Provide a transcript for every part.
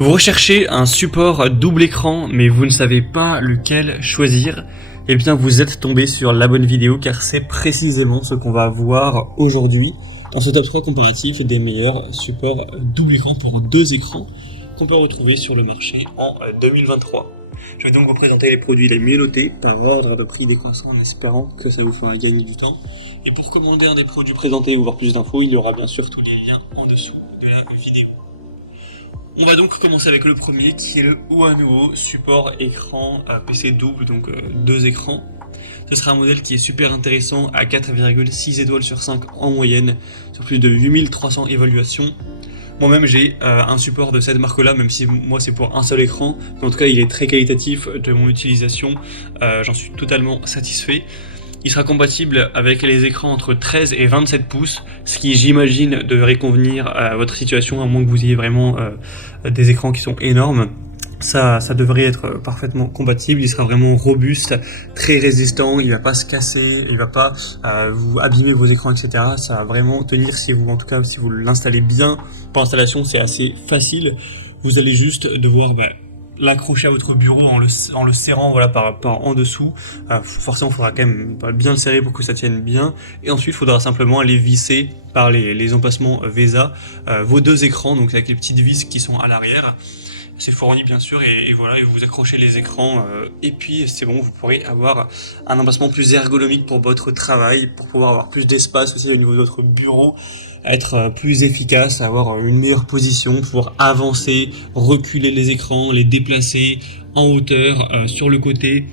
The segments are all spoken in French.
Vous recherchez un support double écran, mais vous ne savez pas lequel choisir. Eh bien, vous êtes tombé sur la bonne vidéo, car c'est précisément ce qu'on va voir aujourd'hui dans ce top 3 comparatif des meilleurs supports double écran pour deux écrans qu'on peut retrouver sur le marché en 2023. Je vais donc vous présenter les produits les mieux notés par ordre de prix décroissant en espérant que ça vous fera gagner du temps. Et pour commander un des produits présentés ou voir plus d'infos, il y aura bien sûr tous les liens en dessous de la vidéo. On va donc commencer avec le premier qui est le Ohanuo support écran PC double, donc deux écrans. Ce sera un modèle qui est super intéressant à 4,6 étoiles sur 5 en moyenne, sur plus de 8300 évaluations. Moi-même j'ai un support de cette marque-là, même si moi c'est pour un seul écran, mais en tout cas il est très qualitatif de mon utilisation, j'en suis totalement satisfait. Il sera compatible avec les écrans entre 13 et 27 pouces, ce qui j'imagine devrait convenir à votre situation, à moins que vous ayez vraiment des écrans qui sont énormes. Ça devrait être parfaitement compatible, il sera vraiment robuste, très résistant, il va pas se casser, il va pas vous abîmer vos écrans, etc. Ça va vraiment tenir si vous, en tout cas, si vous l'installez bien. Pour l'installation, c'est assez facile. Vous allez juste devoir l'accrocher à votre bureau en le serrant par en dessous. Forcément, il faudra quand même bien le serrer pour que ça tienne bien. Et ensuite, il faudra simplement aller visser par les emplacements VESA vos deux écrans, donc avec les petites vis qui sont à l'arrière. C'est fourni bien sûr, et voilà, et vous accrochez les écrans et puis c'est bon, vous pourrez avoir un emplacement plus ergonomique pour votre travail, pour pouvoir avoir plus d'espace aussi au niveau de votre bureau, être plus efficace, avoir une meilleure position, pouvoir avancer, reculer les écrans, les déplacer en hauteur, sur le côté,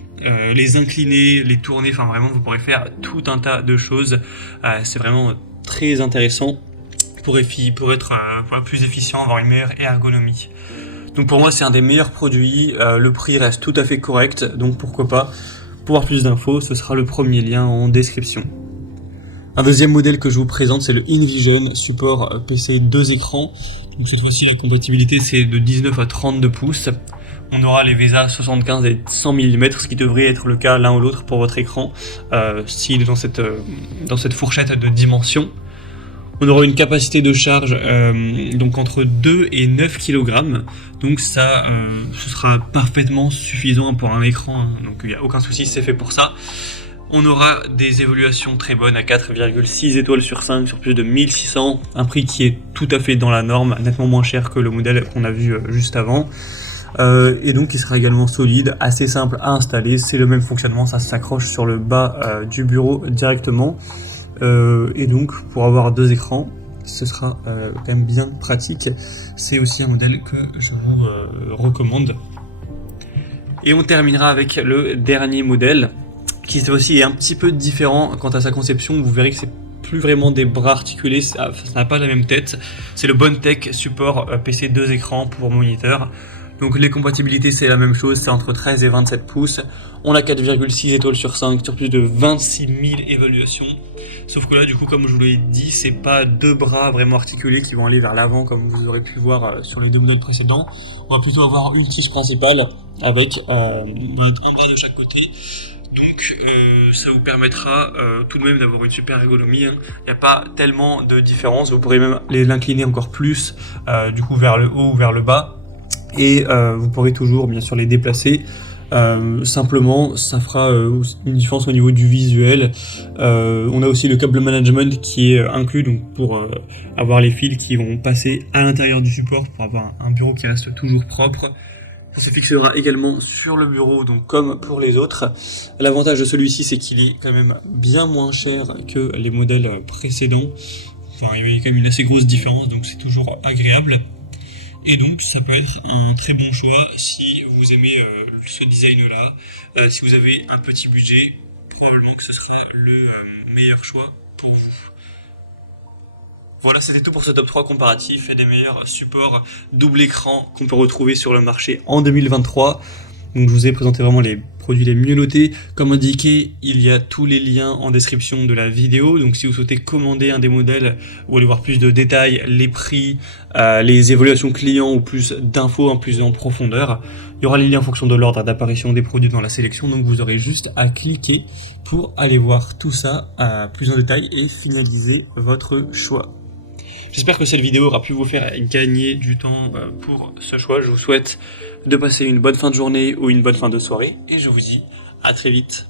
les incliner, les tourner, enfin vraiment vous pourrez faire tout un tas de choses. C'est vraiment très intéressant pour être plus efficient, avoir une meilleure ergonomie. Donc pour moi c'est un des meilleurs produits, le prix reste tout à fait correct, donc pourquoi pas. Pour avoir plus d'infos, ce sera le premier lien en description. Un deuxième modèle que je vous présente, c'est le InVision support PC 2 écrans. Donc cette fois-ci la compatibilité c'est de 19 à 32 pouces. On aura les VESA 75 et 100 mm, ce qui devrait être le cas l'un ou l'autre pour votre écran, s'il est dans cette fourchette de dimension. On aura une capacité de charge donc entre 2 et 9 kg, donc ça ce sera parfaitement suffisant pour un écran, hein. Donc il n'y a aucun souci, c'est fait pour ça. On aura des évaluations très bonnes à 4,6 étoiles sur 5 sur plus de 1600, un prix qui est tout à fait dans la norme, nettement moins cher que le modèle qu'on a vu juste avant. Et donc il sera également solide, assez simple à installer, c'est le même fonctionnement, ça s'accroche sur le bas du bureau directement. Et donc pour avoir deux écrans, ce sera quand même bien pratique. C'est aussi un modèle que je vous recommande. Et on terminera avec le dernier modèle, qui cette fois-ci est un petit peu différent quant à sa conception. Vous verrez que c'est plus vraiment des bras articulés, ça n'a pas la même tête. C'est le Bondtech support PC 2 écrans pour moniteur. Donc les compatibilités c'est la même chose, c'est entre 13 et 27 pouces. On a 4,6 étoiles sur 5 sur plus de 26 000 évaluations. Sauf que là du coup comme je vous l'ai dit, c'est pas deux bras vraiment articulés qui vont aller vers l'avant comme vous aurez pu voir sur les deux modèles précédents. On va plutôt avoir une tige principale avec un bras de chaque côté. Donc ça vous permettra tout de même d'avoir une super ergonomie, hein. Il n'y a pas tellement de différence, vous pourrez même l'incliner encore plus du coup vers le haut ou vers le bas. Et vous pourrez toujours bien sûr les déplacer. Simplement ça fera une différence au niveau du visuel. On a aussi le câble management qui est inclus, donc pour avoir les fils qui vont passer à l'intérieur du support pour avoir un bureau qui reste toujours propre. Ça se fixera également sur le bureau, donc comme pour les autres. L'avantage de celui-ci c'est qu'il est quand même bien moins cher que les modèles précédents. Enfin il y a quand même une assez grosse différence, donc c'est toujours agréable. Et donc ça peut être un très bon choix si vous aimez ce design-là. Si vous avez un petit budget, probablement que ce sera le meilleur choix pour vous. Voilà, c'était tout pour ce top 3 comparatif et des meilleurs supports double écran qu'on peut retrouver sur le marché en 2023. Donc je vous ai présenté vraiment les produits les mieux notés. Comme indiqué, il y a tous les liens en description de la vidéo. Donc si vous souhaitez commander un des modèles ou aller voir plus de détails, les prix, les évaluations clients ou plus d'infos en plus en profondeur, il y aura les liens en fonction de l'ordre d'apparition des produits dans la sélection. Donc vous aurez juste à cliquer pour aller voir tout ça plus en détail et finaliser votre choix. J'espère que cette vidéo aura pu vous faire gagner du temps pour ce choix. Je vous souhaite de passer une bonne fin de journée ou une bonne fin de soirée et je vous dis à très vite.